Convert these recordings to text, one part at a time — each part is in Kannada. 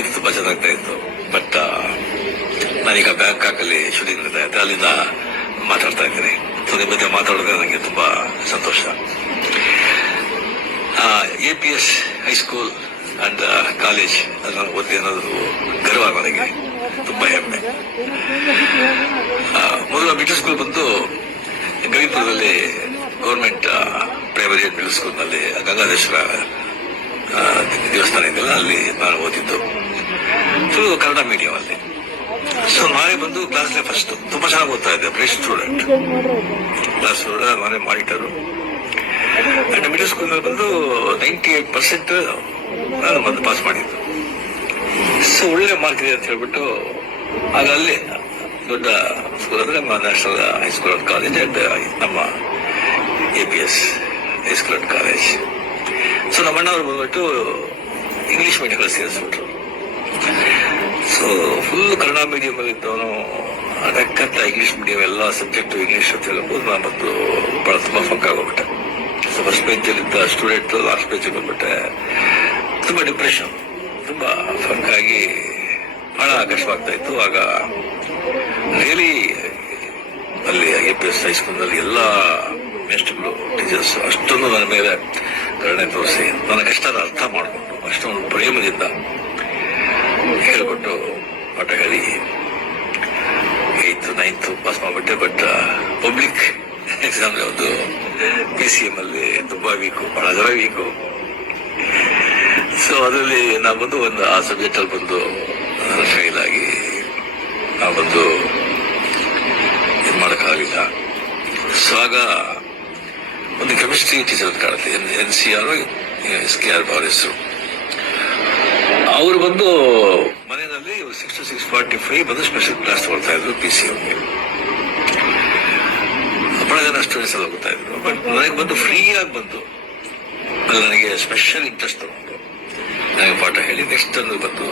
ಓದಿದ್ದು ತುಂಬಾ ಚೆನ್ನಾಗ್ತಾ ಇತ್ತು. ಬಟ್ ನಾನೀಗ ಬ್ಯಾಂಕಾಕಲ್ಲಿ ಶೂಟಿಂಗ್ ನಡೀತಾ ಇದ್ದೆ ಅಲ್ಲಿಂದ ಮಾತಾಡ್ತಾ ಇದ್ದೀನಿ. ಸೊ ನಿಮ್ಮ ಜೊತೆ ಮಾತಾಡೋದ್ರೆ ನನಗೆ ತುಂಬಾ ಸಂತೋಷ. A P S high school and college ಅದನ್ನು ಓದಿ ಅನ್ನೋದು ಗರ್ವ ನನಗೆ. ತುಂಬಾ ಹೆಮ್ಮೆ. ಮೊದಲು ಮಿಡಲ್ ಸ್ಕೂಲ್ ಬಂದು ಗವಿಪುರದಲ್ಲಿ ಗೌರ್ಮೆಂಟ್ ಪ್ರೈಮರಿ ಮಿಡಲ್ ಸ್ಕೂಲ್ನಲ್ಲಿ ಗಂಗಾಧೇಶ್ವರ ದೇವಸ್ಥಾನ ಇದೆಯಲ್ಲ ಅಲ್ಲಿ ನಾನು ಓದಿದ್ದು. ಫುಲ್ ಕನ್ನಡ ಮೀಡಿಯಂ ಅಲ್ಲಿ. ಸೊ ನಾಳೆ ಬಂದು ಕ್ಲಾಸ್ ಫಸ್ಟ್ ತುಂಬಾ ಚೆನ್ನಾಗಿ ಓದ್ತಾ ಇದ್ದೆ ಫ್ರೆಶ್ ಸ್ಟೂಡೆಂಟ್ ಕ್ಲಾಸ್ ನಾನೇ ಮಾನಿಟರು ಅಂಡ್ ಮಿಡಲ್ ಸ್ಕೂಲ್ ಬಂದು ನೈಂಟಿ ಏಟ್ ಪರ್ಸೆಂಟ್ ನಾನು ಬಂದು ಪಾಸ್ ಮಾಡಿದ್ದು. ಸೊ ಒಳ್ಳೆ ಮಾರ್ಕ್ ಇದೆ ಅಂತ ಹೇಳ್ಬಿಟ್ಟು, ಆಗ ಅಲ್ಲಿ ದೊಡ್ಡ ಸ್ಕೂಲ್ ಅಂದ್ರೆ ನಮ್ಮ national high school and college and ನಮ್ಮ A P S high school and college so ನಮ್ಮ ಅಣ್ಣವ್ರು ಬಂದ್ಬಿಟ್ಟು ಇಂಗ್ಲಿಷ್ ಮೀಡಿಯಂ ಸೇರಿಸ್ಬಿಟ್ರು ಸೊ ಫುಲ್ ಕನ್ನಡ ಮೀಡಿಯಂ ಅಲ್ಲಿ ಇದ್ದವನು ಅದಕ್ಕಂತ ಇಂಗ್ಲಿಷ್ ಮೀಡಿಯಂ ಎಲ್ಲ ಸಬ್ಜೆಕ್ಟ್ ಇಂಗ್ಲಿಷ್ ಅಂತ ಹೇಳ್ಬೋದು. ನಾನು ಮತ್ತು ಬಹಳ ತುಂಬಾ ಫಂಕ್ ಆಗೋಗ್ಬಿಟ್ಟೆ. ಸೊ ಫಸ್ಟ್ ಬೆಂಚಲ್ಲಿದ್ದ ಸ್ಟೂಡೆಂಟ್ ಲಾಸ್ಟ್ ಬೆಂಚ್ ಬಂದ್ಬಿಟ್ಟೆ. ತುಂಬಾ ಡಿಪ್ರೆಷನ್ ತುಂಬಾ ಫಂಕ್ ಆಗಿ ಬಹಳ ಕಷ್ಟವಾಗ್ತಾ ಇತ್ತು. ಆಗ ರಿಯಲಿ ಅಲ್ಲಿ ಐ ಪಿ ಎಸ್ ಹೈಸ್ಕೂಲ್ನಲ್ಲಿ ಎಲ್ಲ ಮೇಸ್ಟ್ಗಳು ಟೀಚರ್ಸ್ ಅಷ್ಟೊಂದು ನನ್ನ ಮೇಲೆ ಕರುಣೆ ತೋರಿಸಿ ನನ್ನ ಕಷ್ಟದ ಅರ್ಥ ಮಾಡಿಕೊಂಡು, ಅಷ್ಟೊಂದು ಪ್ರೇಮದಿಂದ ಹೇಳ್ಬಿಟ್ಟು ಪಾಠ ಹೇಳಿ. ಏಯ್ತ್, ನೈನ್ತ್ ಪಾಸ್ ಮಾಡಿಬಿಟ್ಟೆ ಬಟ್ ಪಬ್ಲಿಕ್ ಎಕ್ಸಾಮ್ ಒಂದು ಪಿ ಸಿ ಎಂ ಅಲ್ಲಿ ತುಂಬಾ ವೀಕು ಬಹಳ ಜನ ವೀಕು ಸೊ ಅದರಲ್ಲಿ ನಾ ಬಂದು ಒಂದು, ಆ ಸಬ್ಜೆಕ್ಟ್ ಅಲ್ಲಿ ಬಂದು ಫೇಲ್ ಆಗಿ ನಾ ಬಂದು ಇದು ಮಾಡೋಕ್ಕಾಗಲಿಲ್ಲ. ಸೊ ಆಗ ಒಂದು ಇ ಅಂತ ಕಾಣುತ್ತೆ. N C R S K R ಅವ್ರ ಹೆಸರು. ಅವರು ಬಂದು ಮನೆಯಲ್ಲಿ six to six forty five ಬಂದು ಸ್ಪೆಷಲ್ ಕ್ಲಾಸ್ ತಗೊಳ್ತಾ ಇದ್ರು ಪಿ ಸಿ ಅವ್ರಿಗೆ ಬಳಗನ ಸ್ಟೂಡೆಂಟ್ಸ್ ಎಲ್ಲ ಹೋಗ್ತಾ ಇದ್ರು. ಬಟ್ ನನಗೆ ಬಂದು ಫ್ರೀ ಆಗಿ ಬಂದು ಅಲ್ಲಿ ನನಗೆ ಸ್ಪೆಷಲ್ ಇಂಟ್ರೆಸ್ಟ್ ತಗೊಂಡು. ನನಗೆ ಪಾಠ ಹೇಳಿ ನೆಕ್ಸ್ಟ್ ಅಂದ್ರೆ ಬಂದು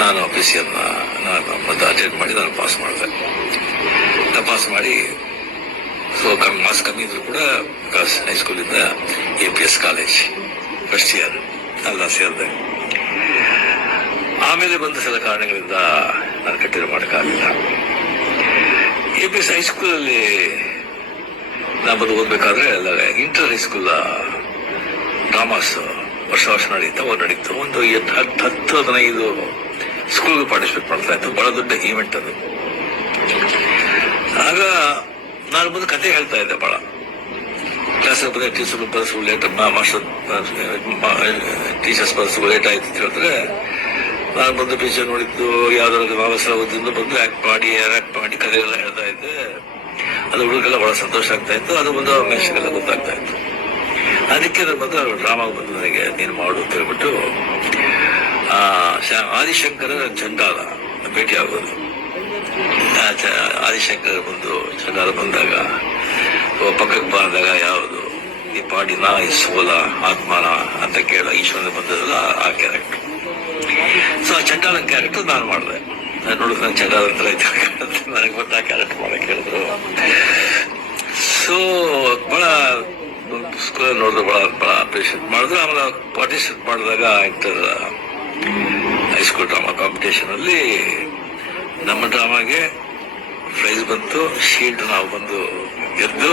ನಾನು ಪಿ ಸಿ ಅನ್ನ ನಾನು ಮತ್ತೆ ಅಟೆಂಡ್ ಮಾಡಿ ನಾನು ಪಾಸ್ ಮಾಡಿದೆ. ಪಾಸ್ ಮಾಡಿ ಸೊ ಕಮ್ಮಿ ಮಾಸ್ ಕಮ್ಮಿ ಇದ್ರು ಕೂಡ because ಹೈಸ್ಕೂಲಿಂದ A P S college first year ಅಲ್ಲ ಸೇರಿದೆ ಆಮೇಲೆ ಬಂದ ಸಲ ಕಾರಣಗಳಿಂದ ನಾನು ಕಂಟಿನ್ಯೂ ಮಾಡೋಕ್ಕಾಗಲಿಲ್ಲ ಎ ಪಿ ಎಸ್ ಹೈಸ್ಕೂಲಲ್ಲಿ ನಾ ಬಂದು ಓದ್ಬೇಕಾದ್ರೆ ಇಂಟರ್ ಹೈಸ್ಕೂಲ್ ಡ್ರಾಮಾಸ್ ವರ್ಷ ವರ್ಷ ನಡೀತಾ ಒಂದು ನಡೀತು ಒಂದು ಹತ್ತು ಹತ್ತು ಹದಿನೈದು ಸ್ಕೂಲ್ಗೆ ಪಾರ್ಟಿಸಿಪೇಟ್ ಮಾಡ್ತಾ ಇತ್ತು. ಬಹಳ ದೊಡ್ಡ ಈವೆಂಟ್ ಅದು. ಆಗ ನಾನು ಬಂದು ಕತೆ ಹೇಳ್ತಾ ಇದ್ದೆ ಬಹಳ. ಕ್ಲಾಸ್ ಬಂದ್ರೆ teacher bus late master teachers bus late ಆಯ್ತು ಅಂತ ಹೇಳಿದ್ರೆ, ನಾನು ಬಂದು ಟೀಚರ್ ನೋಡಿದ್ದು ಯಾವ್ದಾದ್ರು ವಾಪಸ್ ಓದಿದ್ದು ಬಂದು ಆಕ್ಟ್ ಮಾಡಿ ಆಕ್ಟ್ ಮಾಡಿ ಕತೆ ಎಲ್ಲ ಹೇಳ್ತಾ ಇದ್ದೆ. ಅದು ಹುಡುಗರೆಲ್ಲ ಬಹಳ ಸಂತೋಷ ಆಗ್ತಾ ಇತ್ತು. ಅದು ಬಂದು ಮೇಷ್ಗೆಲ್ಲ ಗೊತ್ತಾಗ್ತಾ ಇತ್ತು. ಅದಕ್ಕೆ ಅದ್ರ ಬಂದು ಡ್ರಾಮಾ ಬಂದು ನನಗೆ ನೀನು ಮಾಡು ಅಂತ ಹೇಳ್ಬಿಟ್ಟು ಆದಿಶಂಕರ ಚಂಡಾಲ ಭೇಟಿ ಆಗೋದು ಆದಿಶಂಕರ್ ಬಂದು ಚಂದ್ರ ಬಂದಾಗ ಪಕ್ಕಕ್ಕೆ ಬಂದಾಗ ಯಾವುದು? ಈ ಪಾಡಿನ ಈ ಸೋಲ ಆತ್ಮನ ಅಂತ ಕೇಳ ಈಶ್ವರನ ಬಂದದಲ್ಲ ಆ ಕ್ಯಾರೆಕ್ಟರ್ ಸೊ ಆ ಚಂಡಾಲನ್ ಕ್ಯಾರೆಕ್ಟರ್ ನಾನು ಮಾಡಿದೆ. ನೋಡಿದ್ರೆ ನಾನು ಚಂಡಾಲ ಅಂತ ನನಗೆ ಗೊತ್ತಾ ಕ್ಯಾರೆಕ್ಟರ್ ಮಾಡಕ್ಕೆ ಹೇಳಿದ್ರು ಸೊ ಬಹಳ ಸ್ಕೂಲ್ ನೋಡಿದ್ರು ಬಹಳ ಬಹಳ ಅಪ್ರಿಷಿಯೇಟ್ ಮಾಡಿದ್ರು. ಆಮೇಲೆ ಪಾರ್ಟಿಸಿಪೇಟ್ ಮಾಡಿದಾಗ ಇಂಟರ್ ಹೈಸ್ಕೂಲ್ ಡ್ರಾಮಾ ಕಾಂಪಿಟೇಷನ್ ಅಲ್ಲಿ ನಮ್ಮ ಡ್ರಾಮಾಗೆ ಪ್ರೈಸ್ ಬಂತು, ಶೀಲ್ಡ್ ನಾವು ಬಂದು ಗೆದ್ದು,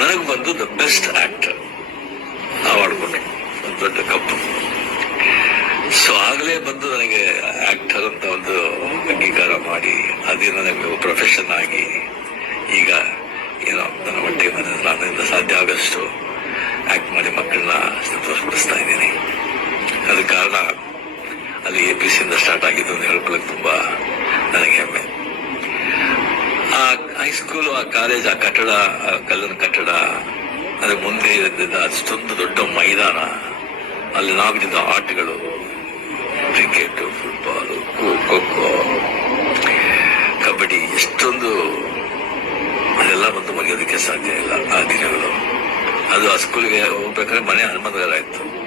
ನನಗೆ ಬಂದು ದ ಬೆಸ್ಟ್ ಆಕ್ಟರ್ ಅವಾರ್ಡ್ ಆಡ್ಕೊಂಡು ಒಂದು ದೊಡ್ಡ ಕಪ್ಪು ಸೊ ಆಗಲೇ ಬಂದು ನನಗೆ ಆಕ್ಟರ್ ಅಂತ ಒಂದು ಅಂಗೀಕಾರ ಮಾಡಿ, ಅದೇ ನನಗೆ ಪ್ರೊಫೆಷನ್ ಆಗಿ ಈಗ, ಏನೋ ನನ್ನ ಹೊಟ್ಟೆ ನನ್ನಿಂದ ಸಾಧ್ಯ ಆಗಷ್ಟು ಆಕ್ಟ್ ಮಾಡಿ ಮಕ್ಕಳನ್ನ ಸಂತೋಷಪಡಿಸ್ತಾ ಇದ್ದೀನಿ. ಅದಕ್ಕೆ ಕಾರಣ, ಅಲ್ಲಿ ಎ ಪಿ ಸಿಯಿಂದ ಸ್ಟಾರ್ಟ್ ಆಗಿದ್ದು ಅಂತ ಹೇಳ್ಕೊಳಕ್ ತುಂಬಾ ನನಗೆ ಹೆಮ್ಮೆ. ಆ ಹೈಸ್ಕೂಲು ಆ ಕಾಲೇಜ್ ಆ ಕಟ್ಟಡ ಕಲ್ಲಿನ ಕಟ್ಟಡ, ಅದ್ರ ಮುಂದೆ ಇದ್ದಿದ್ದ ಅಷ್ಟೊಂದು ದೊಡ್ಡ ಮೈದಾನ. ಅಲ್ಲಿ ನಾವಿದ್ದ ಆಟಗಳು ಕ್ರಿಕೆಟ್ ಫುಟ್ಬಾಲ್ ಖೋ ಖೋ ಕಬಡ್ಡಿ, ಎಷ್ಟೊಂದು ಅದೆಲ್ಲ ಬಂದು ಮುಗಿಯೋದಕ್ಕೆ ಸಾಧ್ಯ ಇಲ್ಲ ಆ ದಿನಗಳು. ಅದು ಆ ಸ್ಕೂಲಿಗೆ ಹೋಗ್ಬೇಕಾದ್ರೆ ಮನೆ ಹನುಮಂತಗಾರ ಇತ್ತು. ಆ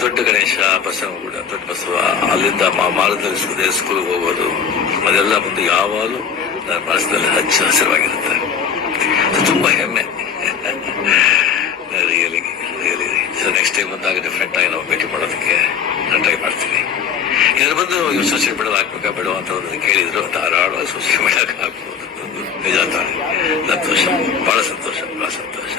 ದೊಡ್ಡ ಗಣೇಶ ಬಸವಗೂಡ ದೊಡ್ಡ ಬಸವ. ಅಲ್ಲಿಂದ ಮಾರುತರಿಸಿದ ಸ್ಕೂಲ್ಗೆ ಹೋಗೋದು. ಅದೆಲ್ಲ ಬಂದು ಯಾವಾಗಲೂ ನನ್ನ ಮನಸ್ಸಿನಲ್ಲಿ ಹಚ್ಚ ಹಸಿರವಾಗಿರುತ್ತೆ ತುಂಬಾ ಹೆಮ್ಮೆ. Really really so next time ಬಂದಾಗ ಡಿಫ್ರೆಂಟ್ ಆಗಿ ನಾವು ಭೇಟಿ ಮಾಡೋದಕ್ಕೆ ನಾನು ಟ್ರೈ ಮಾಡ್ತೀನಿ. ಇದ್ರ ಬಂದು ಸೋಷಿಯಲ್ ಮೀಡಿಯಾ ಹಾಕ್ಬೇಕಾ ಬೇಡ ಅಂತ ಒಂದು ಕೇಳಿದ್ರು. ಧಾರಾಳವಾಗಿ ಸೋಷಿಯಲ್ ಮೀಡಿಯಾ ಹಾಕ್ಬೋದು. ನಿಜ ಅಂತಾರೆ ಸಂತೋಷ. ಬಹಳ ಸಂತೋಷ. ಬಹಳ ಸಂತೋಷ.